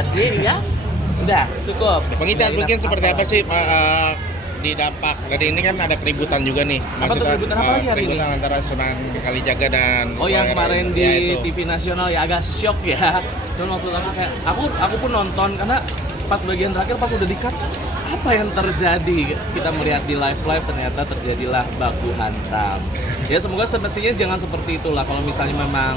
Jadi ya, udah cukup. Pengingat mungkin seperti apa sih di dampak dari ini kan ada keributan juga nih. Apa tuh keributan apa lagi hari keributan ini? antara Sunan Kalijaga dan Yang kemarin di ya, itu. TV nasional ya agak shock ya. Cuma maksud aku kayak aku pun nonton karena pas bagian terakhir pas udah di-cut apa yang terjadi? Kita melihat di live ternyata terjadilah baku hantam. Ya semoga semestinya jangan seperti itulah. Kalau misalnya memang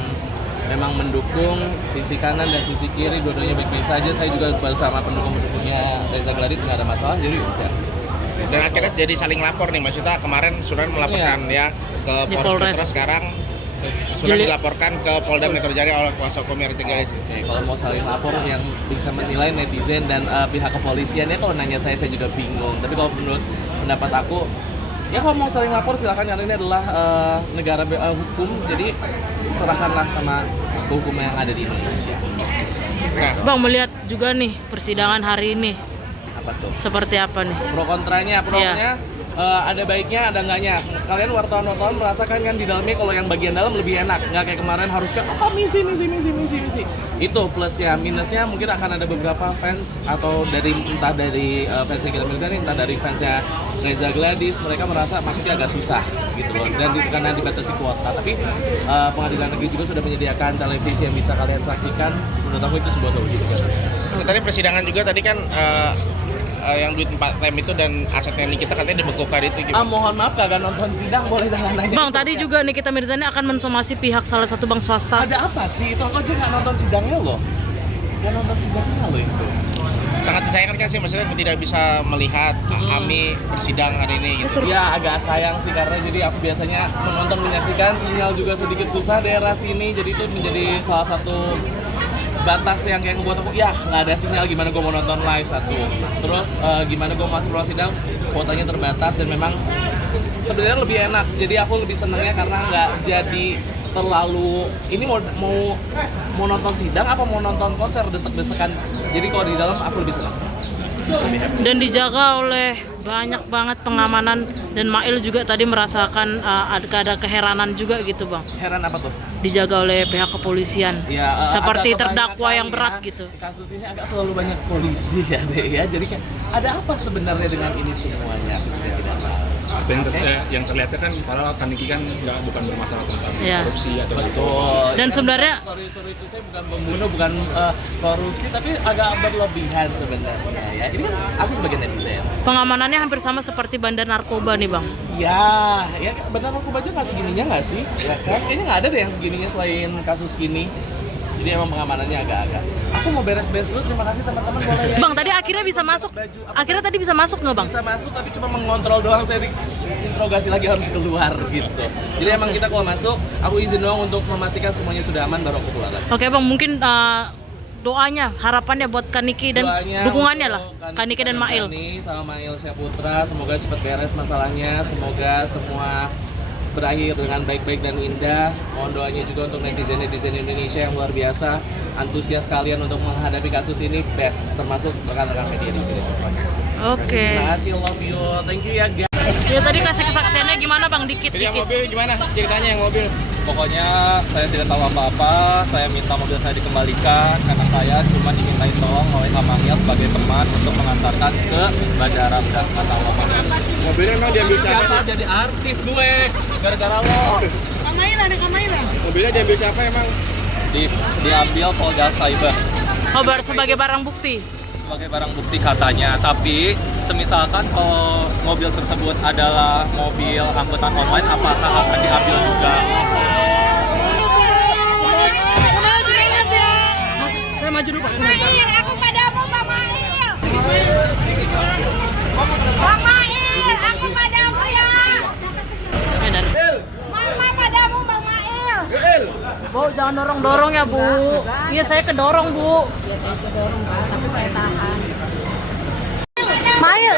mendukung sisi kanan dan sisi kiri dua-duanya baik-baik saja. Saya juga bersama pendukungnya Reza Gladys nggak ada masalah, jadi udah. Dan akhirnya jadi saling lapor nih, maksudnya kemarin Sunan melaporkan ya ke Di Polres Polres. Metro, sekarang Sunan dilaporkan ke Polda Metro Jaya oleh kuasa hukum Reza Gladys. Oke, kalau mau saling lapor yang bisa menilai netizen dan pihak kepolisian ya, kalau nanya saya juga bingung. Tapi kalau menurut pendapat aku, ya kalau mau saling lapor silakan, karena ini adalah negara hukum, jadi serahkanlah sama hukum yang ada di Indonesia. Nah, Bang, melihat juga nih persidangan hari ini Apa tuh? seperti apa nih? Pro kontranya, pro-nya ada baiknya, ada enggaknya. Kalian wartawan merasakan kan di dalamnya kalau yang bagian dalam lebih enak, nggak kayak kemarin harus kayak misi. Itu plusnya. Minusnya mungkin akan ada beberapa fans atau entah dari fansnya kita misalnya, entah dari fansnya Reza Gladys, mereka merasa masuknya agak susah gitu loh, dan karena dibatasi kuota. Tapi pengadilan negeri juga sudah menyediakan televisi yang bisa kalian saksikan. Menurut aku itu sebuah solusi juga. tadi persidangan juga tadi kan yang duit 4 M itu dan asetnya Nikita katanya dibekukan itu gimana? Mohon maaf kagak nonton sidang, boleh jangan nanya. Bang, tadi juga Nikita Mirzani akan mensomasi pihak salah satu bank swasta. Ada apa sih? Itu aku aja nggak nonton sidangnya loh. Nggak nonton sidangnya loh itu. Sangat disayangkan kan sih, maksudnya tidak bisa melihat Ami bersidang hari ini gitu. Ya agak sayang sih, karena jadi aku biasanya menyaksikan, sinyal juga sedikit susah daerah sini, jadi itu menjadi salah satu batas yang kayak ngebuat aku, ya nggak ada sinyal, gimana gue mau nonton live satu. Terus gimana gue masuk ruang sidang, kuotanya terbatas dan memang sebenarnya lebih enak. Jadi aku lebih senangnya karena nggak jadi terlalu ini mau nonton sidang apa mau nonton konser desek-desekan. Jadi kalau di dalam aku lebih senang. Dan dijaga oleh banyak banget pengamanan, dan Mail juga tadi merasakan ada keheranan juga gitu Bang. Heran apa tuh? Dijaga oleh pihak kepolisian. Ya, seperti agak terdakwa kebanyakan yang berat ya. gitu. Kasus ini agak terlalu banyak polisi ya deh ya. Jadi kayak ada apa sebenarnya dengan ini semuanya? Aku juga tidak tahu. Sebenarnya yang terlihatnya kan padahal Kaniki kan bukan bermasalah tentang Iya. korupsi atau Betul. Dan sebenarnya sorry itu saya bukan pembunuh, bukan korupsi, tapi agak berlebihan sebenarnya ya. Ini kan aku sebagai netizen. pengamanannya hampir sama seperti bandar narkoba nih Bang. Ya benar, aku baca nggak segininya nggak sih? Ya kan? Kayaknya nggak ada deh yang segininya selain kasus ini. Jadi emang pengamanannya agak-agak. Aku mau beres-beres dulu. Terima kasih teman-teman, boleh ya. Bang, tadi akhirnya bisa masuk. Akhirnya tadi bisa masuk nggak Bang? Bisa masuk tapi cuma mengontrol doang, saya diinterogasi lagi harus keluar gitu. Jadi emang kita kalau masuk, aku izin doang untuk memastikan semuanya sudah aman baru aku keluar lagi. Oke Bang, mungkin doanya, harapannya buat Kaniki dan Doanya dukungannya untuk lah, Kaniki dan Mail. Kani sama Mail Syaputra, semoga cepat beres masalahnya, semoga semua berakhir dengan baik-baik dan indah. Mohon doanya juga untuk netizen Indonesia yang luar biasa, antusias kalian untuk menghadapi kasus ini best, termasuk rekan-rekan media di sini semuanya. Oke. Terima kasih, love you, thank you ya guys. Ya tadi kasih kesaksiannya gimana Bang, Yang dikit-dikit. mobil gimana ceritanya yang mobil? Pokoknya saya tidak tahu apa-apa, saya minta mobil saya dikembalikan karena saya cuma dimintai tolong oleh Amangil sebagai teman untuk mengantarkan ke bandara dan kata Amangil. Mobilnya memang diambil siapa? Jadi artis gue, gara-gara lo. Mobilnya diambil siapa emang? Diambil Polda Cyber Sebagai barang bukti. sebagai barang bukti katanya, tapi semisalkan kalau mobil tersebut adalah mobil angkutan online, apakah akan diambil juga? Saya maju dulu Pak. Mail, aku padamu Pak Mail. Pak Mail, aku padamu ya. Mama padamu Bang Mail. Bu, jangan dorong-dorong ya Bu. Iya saya kedorong Bu. Mail,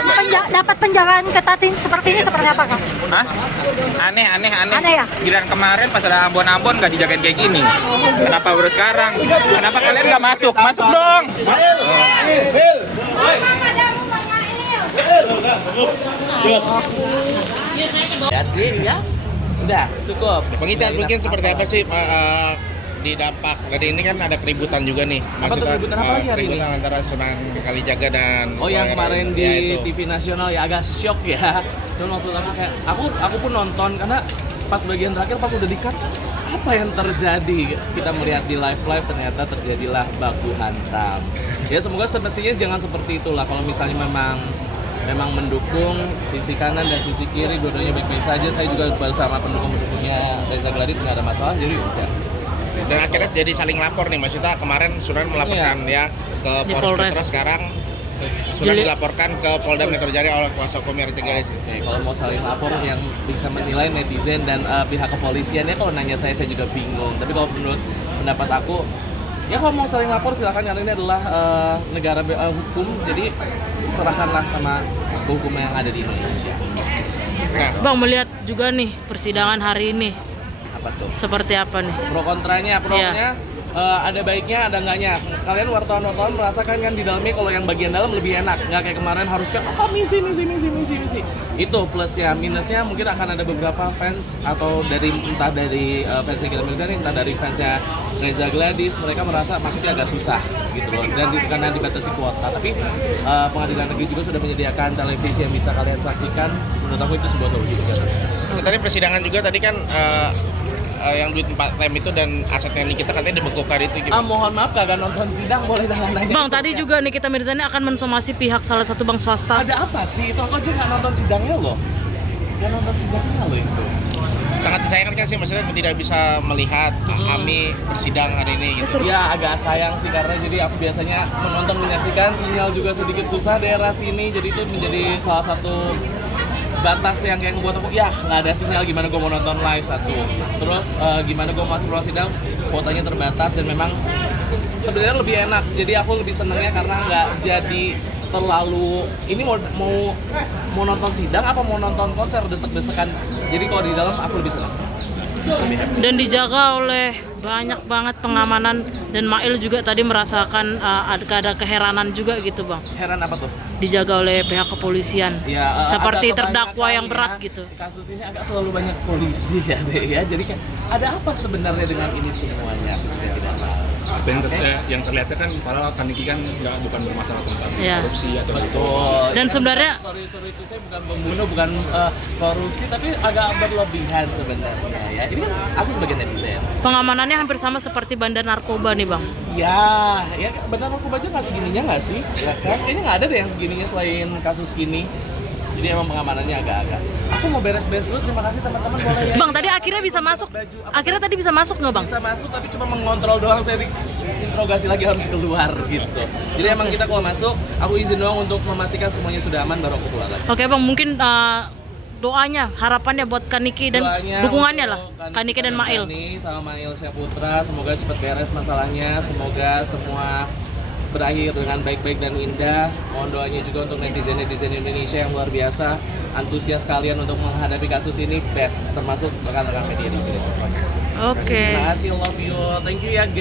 dapat penjagaan ketatin seperti ini seperti apa Kak? Hah? Aneh. Aneh ya? Giliran kemarin pas ada Ambon-Ambon gak dijagain kayak gini. Kenapa baru sekarang? Kenapa kalian gak masuk? Masuk dong! Mama padamu Bang Mail. Jadi ya udah cukup. Pengingat mungkin seperti apa sih jadi dampak dari ini kan ada keributan juga nih. Apa tuh keributan apa lagi hari ini? Keributan antara Sunan Kalijaga dan Oh yang kemarin ya, di itu. TV nasional ya agak shock ya. Terus maksud aku kayak aku pun nonton karena pas bagian terakhir pas udah di-cut apa yang terjadi? Kita melihat di live ternyata terjadilah baku hantam. Ya semoga semestinya jangan seperti itulah. Kalau misalnya memang mendukung sisi kanan dan sisi kiri dua-duanya baik-baik saja. Saya juga bersama pendukungnya Reza Gladys nggak ada masalah. Jadi udah. Dan akhirnya jadi saling lapor nih, maksudnya kemarin Sunan melaporkan ya ke Di Polres Polres. Metro, sekarang Sunan Jadi- dilaporkan ke Polda Metro Jaya oleh kuasa hukum Reza Gladys. Oke, kalau mau saling lapor yang bisa menilai netizen dan pihak kepolisian ya kalau nanya saya juga bingung. Tapi kalau menurut pendapat aku, ya kalau mau saling lapor silakan, karena ini adalah negara hukum, jadi serahkanlah sama hukum yang ada di Indonesia. Nah, Bang, melihat juga nih persidangan hari ini Apa tuh? seperti apa nih? Pro kontranya, pro-nya ada baiknya, ada enggaknya. Kalian wartawan merasakan kan di dalamnya kalau yang bagian dalam lebih enak, nggak kayak kemarin harus kayak misi. Itu plusnya. Minusnya mungkin akan ada beberapa fans atau entah dari fansnya Nikita Mirzani, entah dari fansnya Reza Gladys, mereka merasa masuknya agak susah gitu loh, dan karena dibatasi kuota. Tapi pengadilan negeri juga sudah menyediakan televisi yang bisa kalian saksikan. Menurut aku itu sebuah solusi juga. tadi persidangan juga tadi kan yang duit 4 tem itu dan asetnya Nikita katanya dibekukan itu gimana? Mohon maaf kagak nonton sidang, boleh jangan nanya. Bang, itu. tadi juga Nikita Mirzani akan mensomasi pihak salah satu bank swasta. Ada apa sih? Itu aku aja nggak nonton sidangnya loh. Nggak nonton sidangnya loh itu. Sangat disayangkan kan sih, maksudnya tidak bisa melihat Ami bersidang hari ini gitu. Ya agak sayang sih karena jadi aku biasanya menyaksikan sinyal juga sedikit susah daerah sini, jadi itu menjadi salah satu batas yang kayak ngebuat aku ya nggak ada sinyal, gimana gue mau nonton live satu, terus gimana gue masuk ruang sidang kuotanya terbatas, dan memang sebenarnya lebih enak, jadi aku lebih senengnya karena nggak jadi terlalu ini mau nonton sidang apa mau nonton konser desek-desekan, jadi kalau di dalam aku lebih senang. Dan dijaga oleh banyak banget pengamanan, dan Mail juga tadi merasakan ada keheranan juga gitu Bang. Heran apa tuh? Dijaga oleh pihak kepolisian. Ya, Seperti agak terdakwa kebanyakan yang berat ya. gitu. Kasus ini agak terlalu banyak polisi ya deh ya. Jadi kan ada apa sebenarnya dengan ini semuanya? Aku juga tidak tahu. Sebenarnya yang terlihatnya kan padahal Kaniki kan bukan bermasalah tentang Iya. korupsi atau Betul. Dan Ya, sebenarnya sorry itu saya bukan pembunuh, bukan korupsi, tapi agak berlebihan sebenarnya ya. Ini kan aku sebagai netizen. pengamanannya hampir sama seperti bandar narkoba nih Bang. Ya benar, aku baca nggak segininya nggak sih? Ya kan? Kayaknya nggak ada deh yang segininya selain kasus ini. Jadi emang pengamanannya agak-agak. Aku mau beres-beres dulu. Terima kasih teman-teman, boleh ya. Bang, tadi akhirnya bisa masuk. Baju apa? Akhirnya tadi bisa masuk nggak Bang? Bisa masuk tapi cuma mengontrol doang, saya interogasi lagi harus keluar gitu. Jadi emang kita kalau masuk, aku izin doang untuk memastikan semuanya sudah aman baru aku keluar lagi. Oke Bang, mungkin doanya, harapannya buat Kaniki dan Doanya dukungannya lah, untuk Kaniki dan Mail. sama Mail Syaputra, semoga cepat beres masalahnya, semoga semua berakhir dengan baik-baik dan indah. Mohon doanya juga untuk netizen Indonesia yang luar biasa, antusias kalian untuk menghadapi kasus ini best, termasuk rekan-rekan media di sini semuanya. Oke. Terima kasih, love you, thank you ya guys.